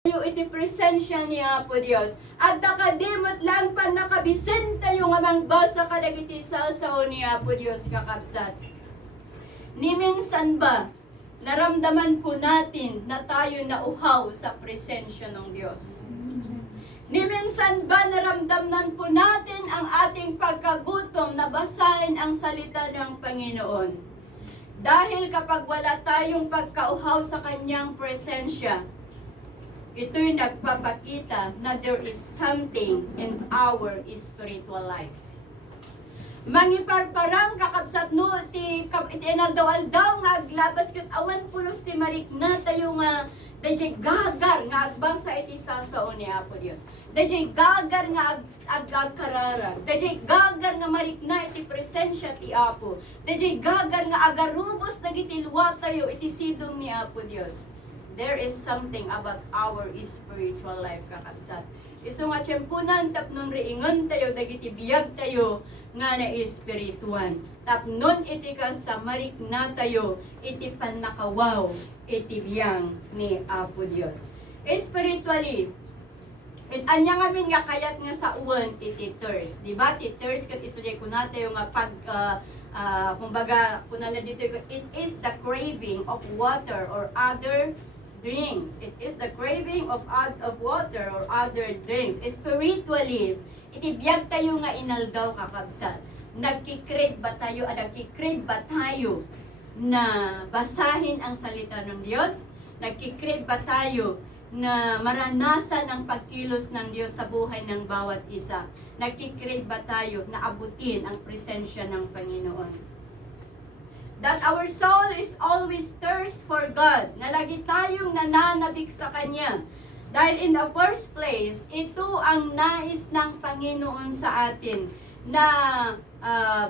tayo iti presensya ni Apo Dios. At nakadimot lang pa nakabisin tayo nga mangbasa kadagiti sasaw ni Apo Dios kakabsat. Ni minsan ba, naramdaman po natin na tayo nauhaw sa presensya ng Diyos? Ni minsan ba naramdaman po natin ang ating pagkagutom na basahin ang salita ng Panginoon? Dahil kapag wala tayong pagkauhaw sa kanyang presensya, ito'y nagpapakita na there is something in our spiritual life. Mangiparparang kakabsat no, iti inaldaw-aldaw nga aglabas kat awan pulos ti marikna tayo nga dayjay gagar nga agbang sa iti sasao ni Apo Dios. Dayjay gagar nga agkararag. Dayjay gagar nga marikna iti presensya ti Apo. Dayjay gagar nga agarubos dagiti luwa tayo iti sidong ni Apo Dios. There is something about our spiritual life kakabsat. Iso nga tiyempunan tapnon riingon tayo dagiti biyag tayo nga na espirituan. Tapnon iti kasta marikna tayo iti panakawaw iti biyang ni Apo Dios. Spiritually, anya nga min nga kayat nga sa uwan iti thirst. Diba? Ti thirst kat isudya ko na tayo nga pag kumbaga kunana dito it is the craving of water or other drinks. It is the craving of water or other drinks. Spiritually, itibiyag tayo nga inaldaw kakabsat. Nagkikrave ba tayo na basahin ang salita ng Diyos? Nagkikrave ba tayo na maranasan ang pagkilos ng Diyos sa buhay ng bawat isa? Nagkikrave ba tayo na abutin ang presensya ng Panginoon? That our soul is always thirst for God. Na lagi tayong nananabik sa Kanya. Dahil in the first place, ito ang nais ng Panginoon sa atin. Na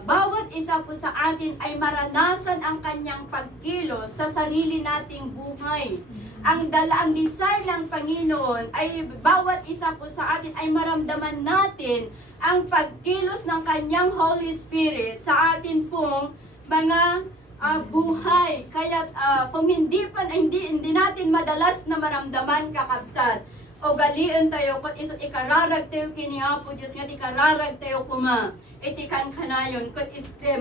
bawat isa po sa atin ay maranasan ang Kanyang pagkilos sa sarili nating buhay. Ang desire ng Panginoon ay bawat isa po sa atin ay maramdaman natin ang pagkilos ng Kanyang Holy Spirit sa atin pong mga buhay. Kaya kung hindi natin madalas na maramdaman kakabsat, o galian tayo, kung ikararag tayo kini Apo Diyos, nga ikararag tayo kuma, iti kankanayon, kung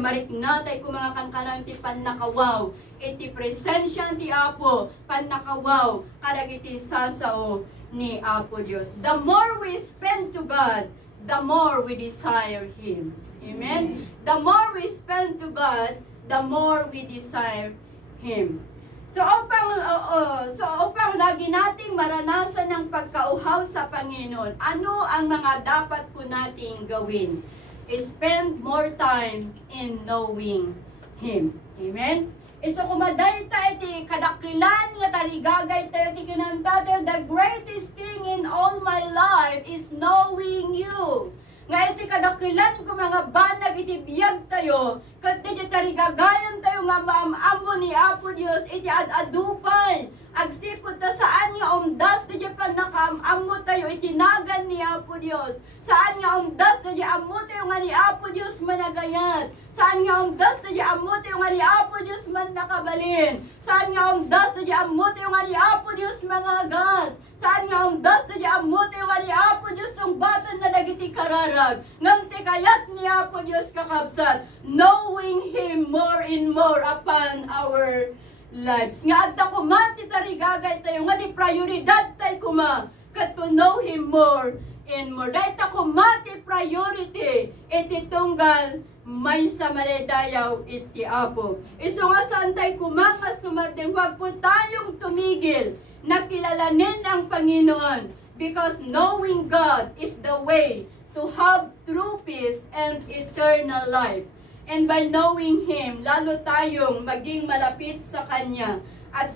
marikna tayo kung mga kankanayon, iti panakawaw, iti presensya ti Apo, panakawaw, kadag iti sasao ni Apo Diyos. The more we spend to God, the more we desire Him. Amen? The more we spend to God, the more we desire Him. So upang lagi nating maranasan ang pagkauhaw sa Panginoon, ano ang mga dapat po nating gawin? Spend more time in knowing Him. Amen? So kumaday tayo iti kadakilan nga tarigagay tayo iti kinanta tayo, the greatest thing in all my life is knowing You. Nga iti kadakilan ko mga banag iti biyag tayo, kat iti tarigagayan tayo nga maamamo ni Apo Dios iti adupay. Agsipod ta saan nga umdas iti panakaamamo tayo iti nagan ni Apo Dios. Saan nga umdas iti ammo tayo nga ni Apo Dios managayat. Saan nga umdas iti ammo tayo nga ni Apo Dios man nakabalin. Saan nga umdas iti ammo tayo nga ni Apo Dios mangagas. Saan nga umdas iti ammo tayo nga ni Apo Dios sungbatan na dagiti kararag. Ngam ti kayat ni Apo Dios kakabsat, knowing Him more and more upon our lives. Nga adda kumati tarigagay tayo, nga di prioridad tayo kuma, kat to know Him more and more. Dahil ta kumati priority, iti tunggal may sa maledayaw iti Apo. Iso nga saan tayo kumanga sumardeng, wag po tayong tumigil na kilalanin ang Panginoon, because knowing God is the way to have true peace and eternal life. And by knowing Him, lalo tayong maging malapit sa Kanya. At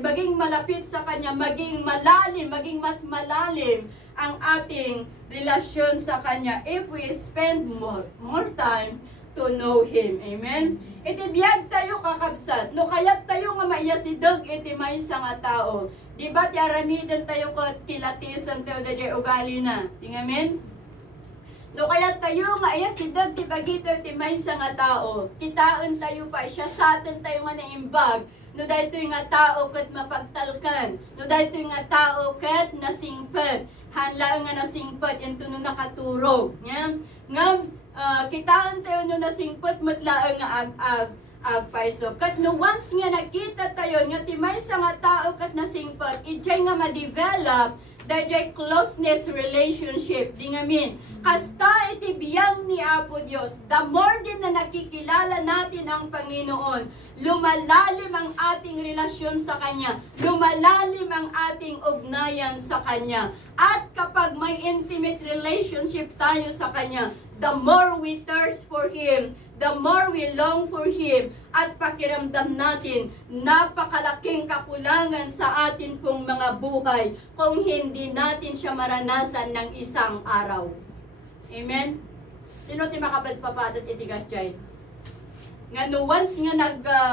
maging malapit sa Kanya, maging malalim, maging mas malalim ang ating relasyon sa Kanya if we spend more time to know Him. Amen? Itibiyag tayo kakabsat. No kayat tayo nga maiyasidog iti maysa nga tao. Diba ti aramidan tayo ko kilatisan tayo da jay ugali na. Tingamen? No kaya tayo nga iyasidog ti bagito ti maysa nga tao. Kitaon tayo pa siya sa atin tayo nga naimbag. No daytoy nga tao ket mapagtalkan. No daytoy nga tao ket nasingpet. Hanlaan nga nasingpet into no nakaturog. Nga kitaan tayo no nasingpet matlaang nga agpaiso. Kat no once nga nakita tayo nga timay sa nga tao kat nasingpet, ijay nga ma-develop dayjay closeness relationship. Di nga min, kasta iti biyang ni Apo Dios, the more din na nakikilala natin ang Panginoon, lumalalim ang ating relasyon sa Kanya, lumalalim ang ating ugnayan sa Kanya. At kapag may intimate relationship tayo sa Kanya, the more we thirst for Him, the more we long for Him, at pakiramdam natin, napakalaking kakulangan sa atin pong mga buhay kung hindi natin siya maranasan ng isang araw. Amen? Sino ti makapagpapatas itigas chay? Nga no once nga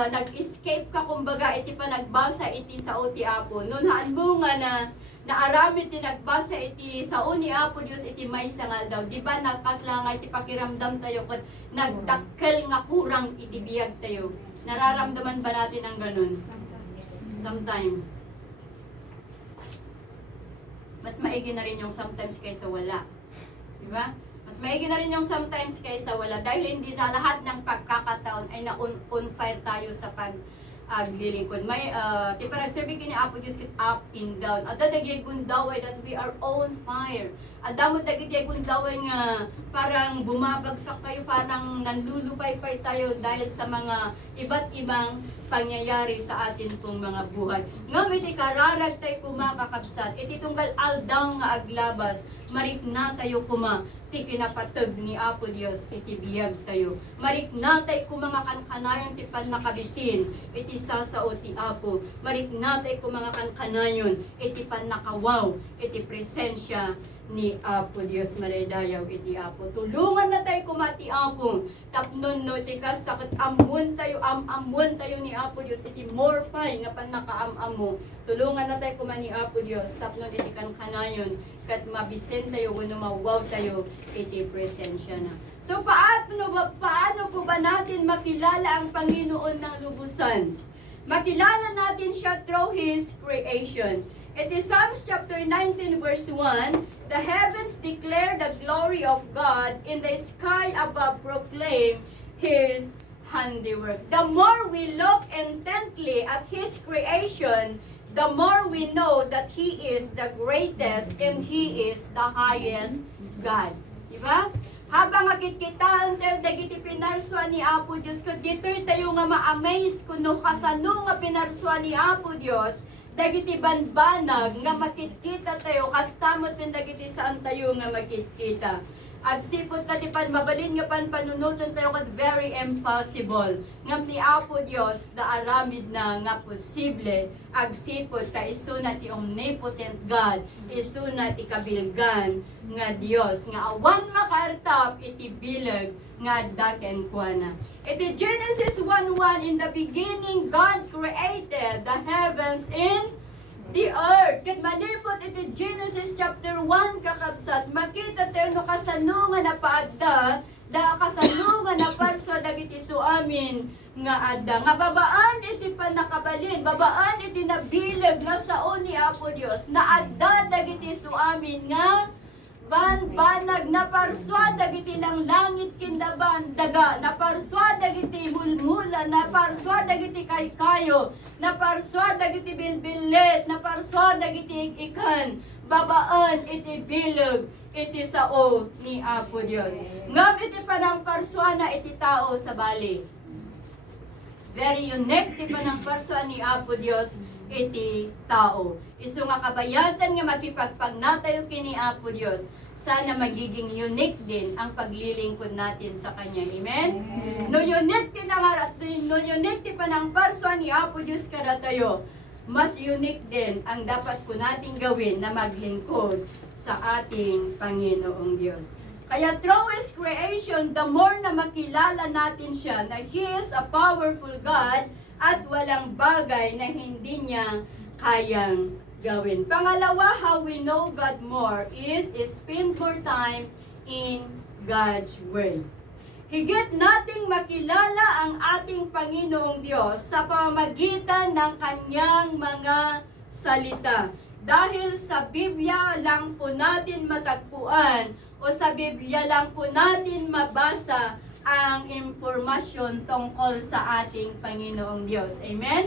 nag-escape ka, kumbaga, iti pa nagbasa iti sa o ti Apo. Noon haan mo nga na naaramid ti nagbasa iti sa o ni Apo Diyos iti may sangal daw. Di ba nakasla iti pakiramdam tayo kat nagdakkel nga kurang iti biyag tayo. Nararamdaman ba natin ang ganun? Sometimes. Mas maigi na rin yung sometimes kaysa wala. Di ba? Mas maigi na rin yung sometimes kaysa wala. Dahil hindi sa lahat ng pagkakataon ay na-on fire tayo sa paglilingkod. May, di parang sabi kini Apo Diyos kit up and down. At dadagay gundaway that we are on fire. At damot dagay gundaway nga parang bumabagsak tayo, parang nanlulupay-pay tayo dahil sa mga iba't ibang pangyayari sa atin pong mga buhay. Ngam iti kararag tayo kumakakabsat, iti tunggal aldaw nga aglabas, marik na tayo kuma, ti kinapatag ni Apo Diyos, iti biyag tayo. Marik na tayo kumanga kankanayon ti pan nakabisin, iti sasao ti Apo. Marik na tayo kumanga kankanayon, iti pan nakawaw, iti presensya ni Apo Diyos maraydayaw iti Apo. Tulungan na tayo kumati Apo. Tapnon no iti kastakot amuan tayo ni Apo Diyos iti more pay nga pan nakaamam mo. Tulungan na tayo kumani Apo Diyos. Tapnon iti kankanayon kat mabisen tayo wano mawaw tayo iti presensya na. So paano po ba natin makilala ang Panginoon ng lubusan? Makilala natin siya through His creation. It is Psalms chapter 19 verse 1, the heavens declare the glory of God, in the sky above proclaim His handiwork. The more we look intently at His creation, the more we know that He is the greatest and He is the highest God. Diba? Habang akit-kitaan tayo, dagiti pinarswa ni Apo Diyos, kung dito'y tayo nga ma-amaze kung no kasano nga pinarswa ni Apo Diyos, dagiti banbanag nga makikita tayo, kastamot yung dagiti saan tayo nga makikita. Agsipot ka tipan, mabalin nga pan panunutan tayo kat very impossible. Ngam ni Apo Diyos, da aramid na nga posible. Agsipot ta isuna ti omnipotent God, isuna ti kabilgan nga Diyos. Nga awan makartap iti bilag nga daken kuana. Iti Genesis 1:1, in the beginning God created the heavens and the earth. Kat manipot iti Genesis chapter 1 kakabsat, makita tayo no kasano nga napaadda, da kasano nga naparso dagiti suamin nga adda. Nga babaan iti panakabalin, babaan iti nabilag nga sao ni Apo Dios, na adda dagiti suamin nga banbanag na parswa dagiti ng langit kindaban daga, na parswa dagiti mulmula, na parswa dagiti kaykayo, na parswa dagiti bilbilet, na parswa dagiti ikan, babaan iti bilog iti sao ni Apo Dios. Ngam iti panang parswa na iti tao sa bali. Very unique ti panang parswa ni Apo Dios iti tao. Isu nga kabayatan nga makipagpagnatayo kini Apo Dios. Sana magiging unique din ang paglilingkod natin sa Kanya. Amen? No unique ti panang parswa ni Apo Dios kada tayo, mas unique din ang dapat ko nating gawin na maglingkod sa ating Panginoong Diyos. Kaya through His creation, the more na makilala natin siya na He is a powerful God at walang bagay na hindi niya kayang gawin. Pangalawa, how we know God more is spend more time in God's Word. Higit nating makilala ang ating Panginoong Diyos sa pamamagitan ng kanyang mga salita. Dahil sa Biblia lang po natin matagpuan o sa Biblia lang po natin mabasa ang impormasyon tungkol sa ating Panginoong Diyos. Amen?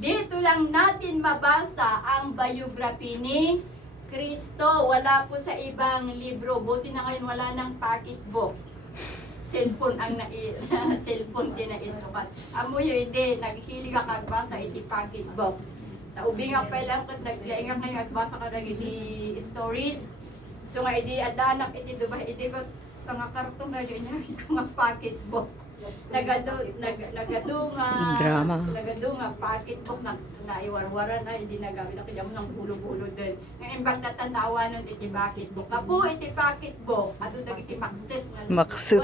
Dito lang natin mabasa ang biography ni Kristo. Wala po sa ibang libro. Buti na ngayon wala ng pocketbook. Cellphone ang cellphone kinaisukat. Amo yun, hindi. Naghilig ka kagbasa, iti pocketbook. Naubi nga pa lang kat naglainga kayo at basa ka lang iti stories. So nga iti adanak iti diba iti ko sa nga kartong na yun niya ko nga pocketbook. Nagadunga pocketbook na naiwarwaran ay hindi nagamit na kaya mo ng bulo-bulo din. Ngayon bang tatanawa nun iti pocketbook. Kapo iti pocketbook. Ato dag iti maksit. Maksit.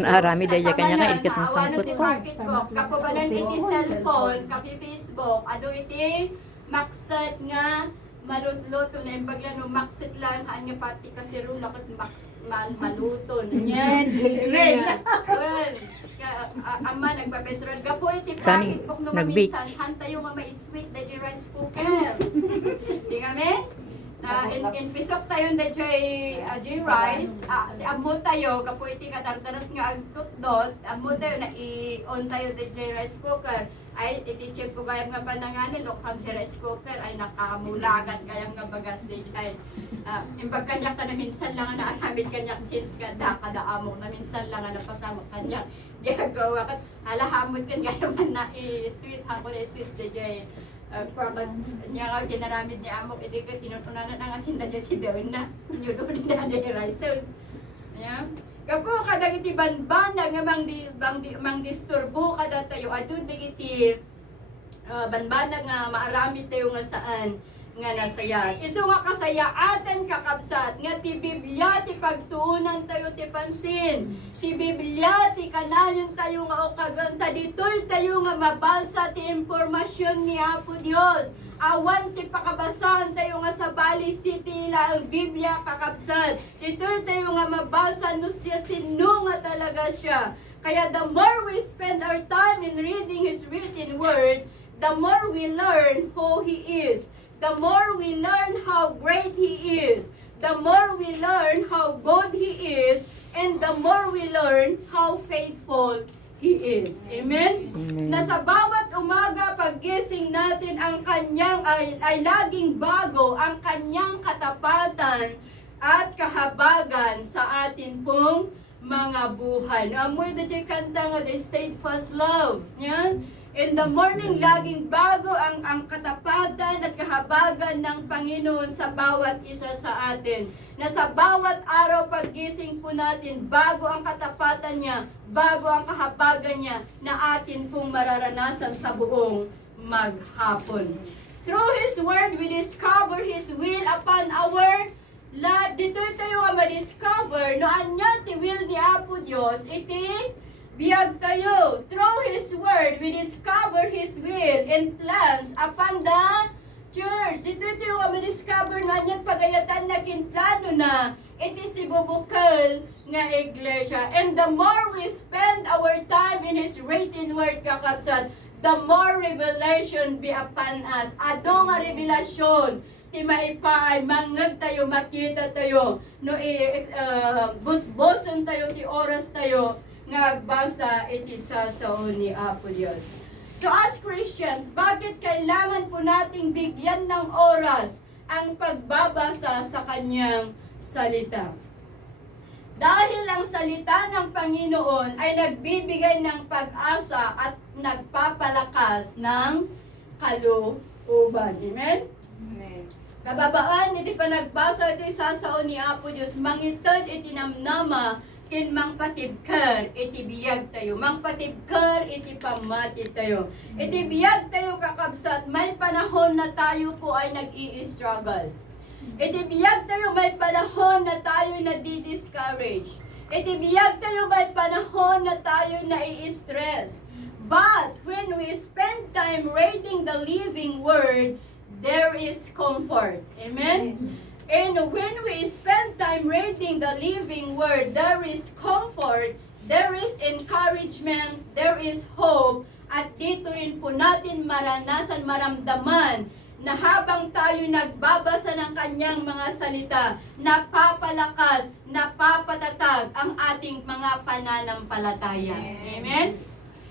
Naarami dahil kanya ka ikas masangkot ko. Kapo ba nun iti cellphone, kapi Facebook. Ado iti maksit nga malutluto na yung bagla no maksit lang haan nga pati kasi rula kat maluto na yan. Well, ama nagpapesron ka po iti pocketbook no maminsan hantayo nga mai-sweet na di rice cooker. Di kami? In pisok tayo na di rice, amo tayo kapo iti katartaras nga agtutdot, amo tayo na i-on tayo na di rice cooker. Ay, iti chip ko kaya nga pananganin, lokam si rice cooker, ay nakamulagan kaya nga bagas di ay. Imbag kanyak ka na minsan lang na anamit kanyak since kada amok na minsan lang na napasama kanyak. Di kagawa kat, alahamod kan kaya man na i-sweet, hako na i-sweet di jay. Pagkat niya nga ginaramid ni amok, edi ka tinutunanan ang asin na dyan si Dawin na. Nyulun na di rice. Yeah. Kapo kada iti banbanag nga mang disturbo kada tayo adun digiti banbanag nga maarami tayo nga saan nga nasaya. Isu nga kasayaatan kakabsat nga ti Biblia ti pagtuunan tayo ti pansin. Ti Biblia ti kanayon tayo nga okaganta ditoy tayo nga mabasa ti impormasyon ni Apo Dios. Awan ti pakabasan tayo nga sa Bali City ila ang Biblia kakabsat. Ditoy tayo nga mabasa no siya sino nga talaga siya. Kaya the more we spend our time in reading His written word, the more we learn who He is. The more we learn how great He is. The more we learn how good He is. And the more we learn how faithful He is. Amen? Na sa bawat umaga paggising natin ang kanyang ay laging bago ang kanyang katapatan at kahabagan sa atin pong mga buhay. Amoy na dyan kanta nga, the steadfast love. Yan? In the morning, laging bago ang katapatan at kahabagan ng Panginoon sa bawat isa sa atin. Na sa bawat araw paggising po natin, bago ang katapatan niya, bago ang kahabagan niya na atin pong mararanasan sa buong maghapon. Through His Word, we discover His will upon our life. Dito tayo nga ma-discover no anya ti will ni Apo Dios iti biyag tayo. Through His Word, we discover His will and plans upon the church. Dito tayo nga ma-discover no anya pagayatan na kinplano na iti si bubukal nga iglesia. And the more we spend our time in His written word kakabsat, the more revelation be upon us. Ado nga revelasyon ti maipay, mangag tayo, makita tayo, no busboson tayo, ti oras tayo, nga agbasa iti sasaon ni Apo Dios. So as Christians, bakit kailangan po nating bigyan ng oras ang pagbabasa sa kanyang salita? Dahil ang salita ng Panginoon ay nagbibigay ng pag-asa at nagpapalakas ng kalooban. Amen? Amen. Kababaan, iti panagbasa iti sasaon ni Apo Dios, mangitad iti namnama, kin mangpatibkar iti biyag tayo. Mangpatibkar iti pamati tayo. Iti biyag tayo kakabsat, may panahon na tayo po ay nag-i-struggle. Iti biyag tayo may panahon na tayo nadi-discourage. Iti biyag tayo may panahon na tayo nai-stress. But when we spend time reading the living word, there is comfort. Amen? And when we spend time reading the living word, there is comfort, there is encouragement, there is hope, at dito rin po natin maranasan, maramdaman na habang tayo nagbabasa ng kanyang mga salita, napapalakas, napapatatag ang ating mga pananampalataya. Amen?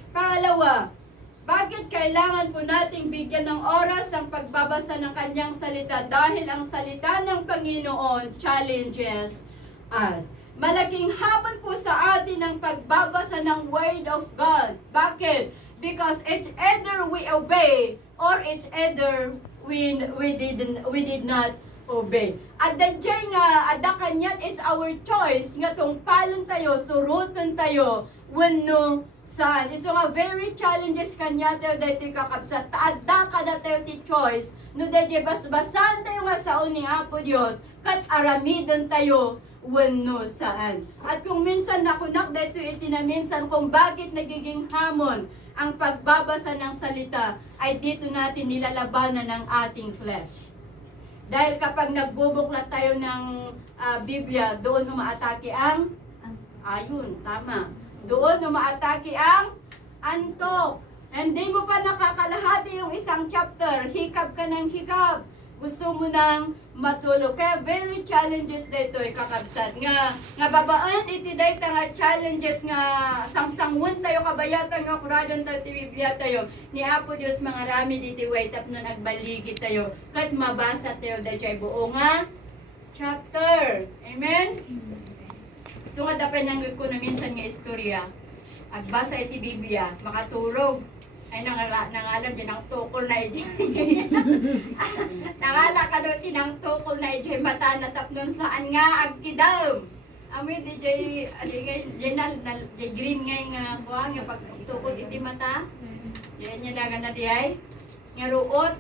Pangalawa, bakit kailangan po nating bigyan ng oras ang pagbabasa ng kanyang salita? Dahil ang salita ng Panginoon challenges us. Malaking hamon po sa atin ang pagbabasa ng Word of God. Bakit? Because it's either we obey or it's either we did not obey. At dadjay nga, ada kanyat, it's our choice nga tong palon tayo, suruton tayo, wenno saan. Iso nga very challenges kanya tayo dahil kakabsat. Taadda ka na tayo ti choice. No dahil basbasan tayo nga sa ni Apo Diyos, kat aramidon tayo, wenno saan. At kung minsan nakunak dahil itinaminsan kung bakit nagiging hamon ang pagbabasa ng salita, ay dito natin nilalabanan ng ating flesh. Dahil kapag nagbubuklat tayo ng Biblia, doon umaatake ang ayun, tama. Doon umaatake ang antok. Hindi mo pa nakakalahati yung isang chapter, hikab ka ng hikab. Gusto mo nang matulog. Kaya very challenges dito kakabsat. Nga babaan iti dayta nga challenges nga sangsangun tayo kabayatan nga kuradon tayo ti Biblia tayo. Ni Apo Dios mga rami diti way tapno nagbaligi tayo. Kat mabasa tayo dayjay buo nga chapter. Amen? So nga dapat nang ko na minsan nga istorya. Agbasa iti Biblia, makatulog. Ay, nangalam dyan ang tukol na dyan. Nangala ka doon tinang tukol na dyan mata natap nun saan nga agkidam. Amoy di jay green ngay nga kuha nga pag tukol iti mata. Yan niya naga na di ay. Nga ruot.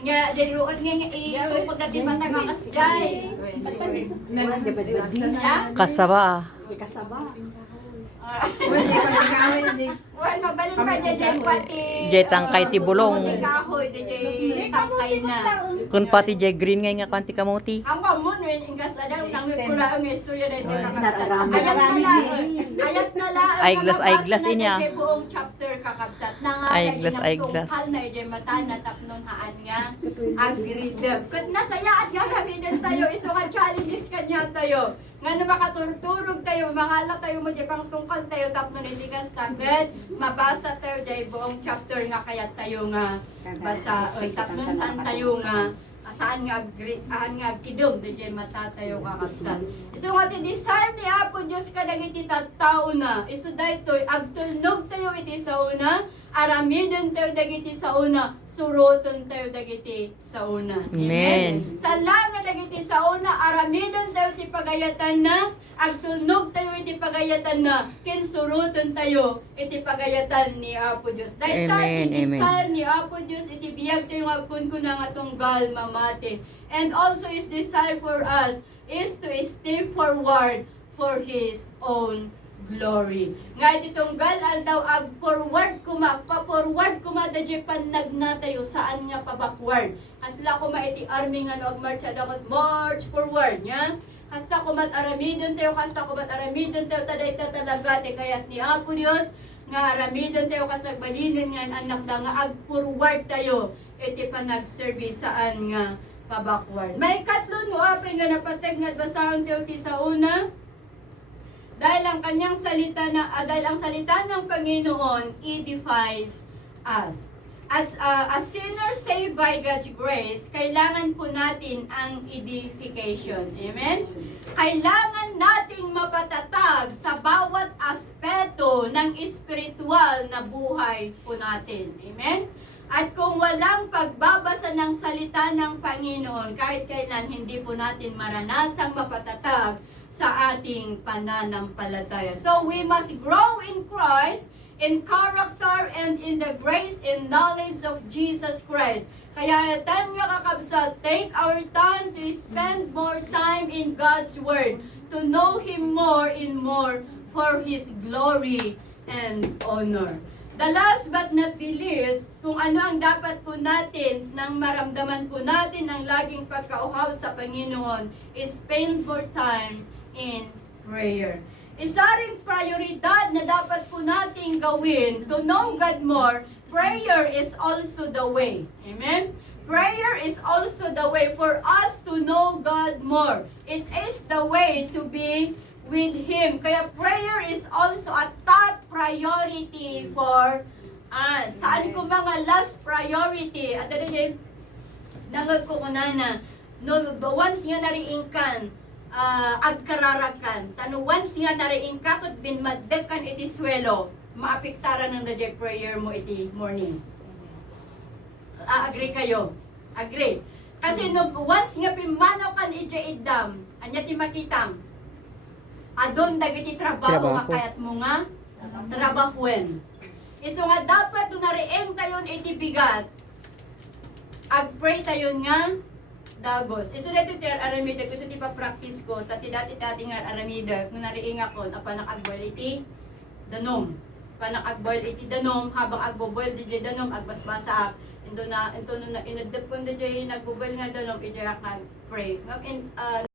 Nga jay ruot nga itukol na di mata nga kasjay. Kasaba. Wan mabalin pa dyan pati. Jay tangkay ti bulong. Kahoy dyan tangkay na. Kun pati jay green ngay nga kanti kamuti. Ang kamun wen ingas ada nang kula ang istorya dito kakabsat. Ayat na la. Eyeglass inya. Buong chapter kakabsat. Eyeglass. Hal na dyan mata na tapnon haan nga agreed. Kat nasaya at garamidan tayo iso nga challenges kanya tayo. Nga na makaturturog tayo, mangalak tayo mo dyan pang tungkol tayo, tapno hindi ka started, mabasa tayo dyan buong chapter nga kaya tayo nga basa, o tapno saan tayo nga, saan nga kidum, dyan mata tayo kakasal. Iso nga desire ni Apo Diyos ka iti tao na, iso daytoy, agtulnog tayo iti sa una, aramidon tayo dagiti sa una, suruton tayo dagiti sa una. Amen. Salamat dagiti sa una, aramidon tayo iti pagayatan na, agtulnog tayo iti pagayatan na, kinsuruton tayo iti pagayatan ni Apo Diyos. Dahil tayo desire ni Apo Diyos, iti biyag tayo agkunkunang atunggal mamati. And also His desire for us is to step forward for His own glory. Nga itong galal daw ag forward kuma, pa-forward kuma da Japan nagnatayo saan nga pa-backward. Hasla kuma iti army nga no agmarcha dapat march forward nya. Hasta kumat aramidon tayo, hasta kumat aramidon tayo taday talaga te kayat ni Apo Dios nga aramidon tayo kas nagbalinin nga anak da nga ag forward tayo iti panag-service saan nga pa-backward. May katlon mo apay nga napateg nga basahon tayo ti sa una. Dahil ang kanyang salita dahil ang salita ng Panginoon edifies us. As a sinner saved by God's grace, kailangan po natin ang edification. Amen? Kailangan nating mapatatag sa bawat aspeto ng espiritual na buhay po natin. Amen? At kung walang pagbabasa ng salita ng Panginoon, kahit kailan hindi po natin maranasang mapatatag sa ating pananampalataya. So we must grow in Christ, in character, and in the grace and knowledge of Jesus Christ. Kaya tayo nga kakabsat, take our time to spend more time in God's Word, to know Him more and more for His glory and honor. The last but not the least, kung ano ang dapat po natin nang maramdaman po natin ang laging pagkauhaw sa Panginoon is spend more time in prayer. Isa ring prioridad na dapat po nating gawin to know God more, prayer is also the way. Amen? Prayer is also the way for us to know God more. It is the way to be with Him. Kaya prayer is also a top priority for us. Saan ko mga last priority? At ano yun, nangag ko unana, no, once nga nariingkan, agkararakan. Tano once nga nariingka, kud bin maddekan iti swelo, maapektaran ng the prayer mo iti morning. Agree kayo? Agree. Kasi no, once nga pimanaw kan iti idam, anya ti makitang, adon dagiti trabaho makayat mo nga, trabahuin. Iso nga dapat do narieng tayon iti bigat, agpray tayon nga, dagos. Iso dito ti aramida, gusto ti pa-practice ko, tati dati nga aramida, kung nariing ako, apanak agboil iti danom. Panak agboil iti danom, habang agboboil di danom, agbasbasa ito na inadap ko na dyan, nagboboil nga danom, iti akag pray.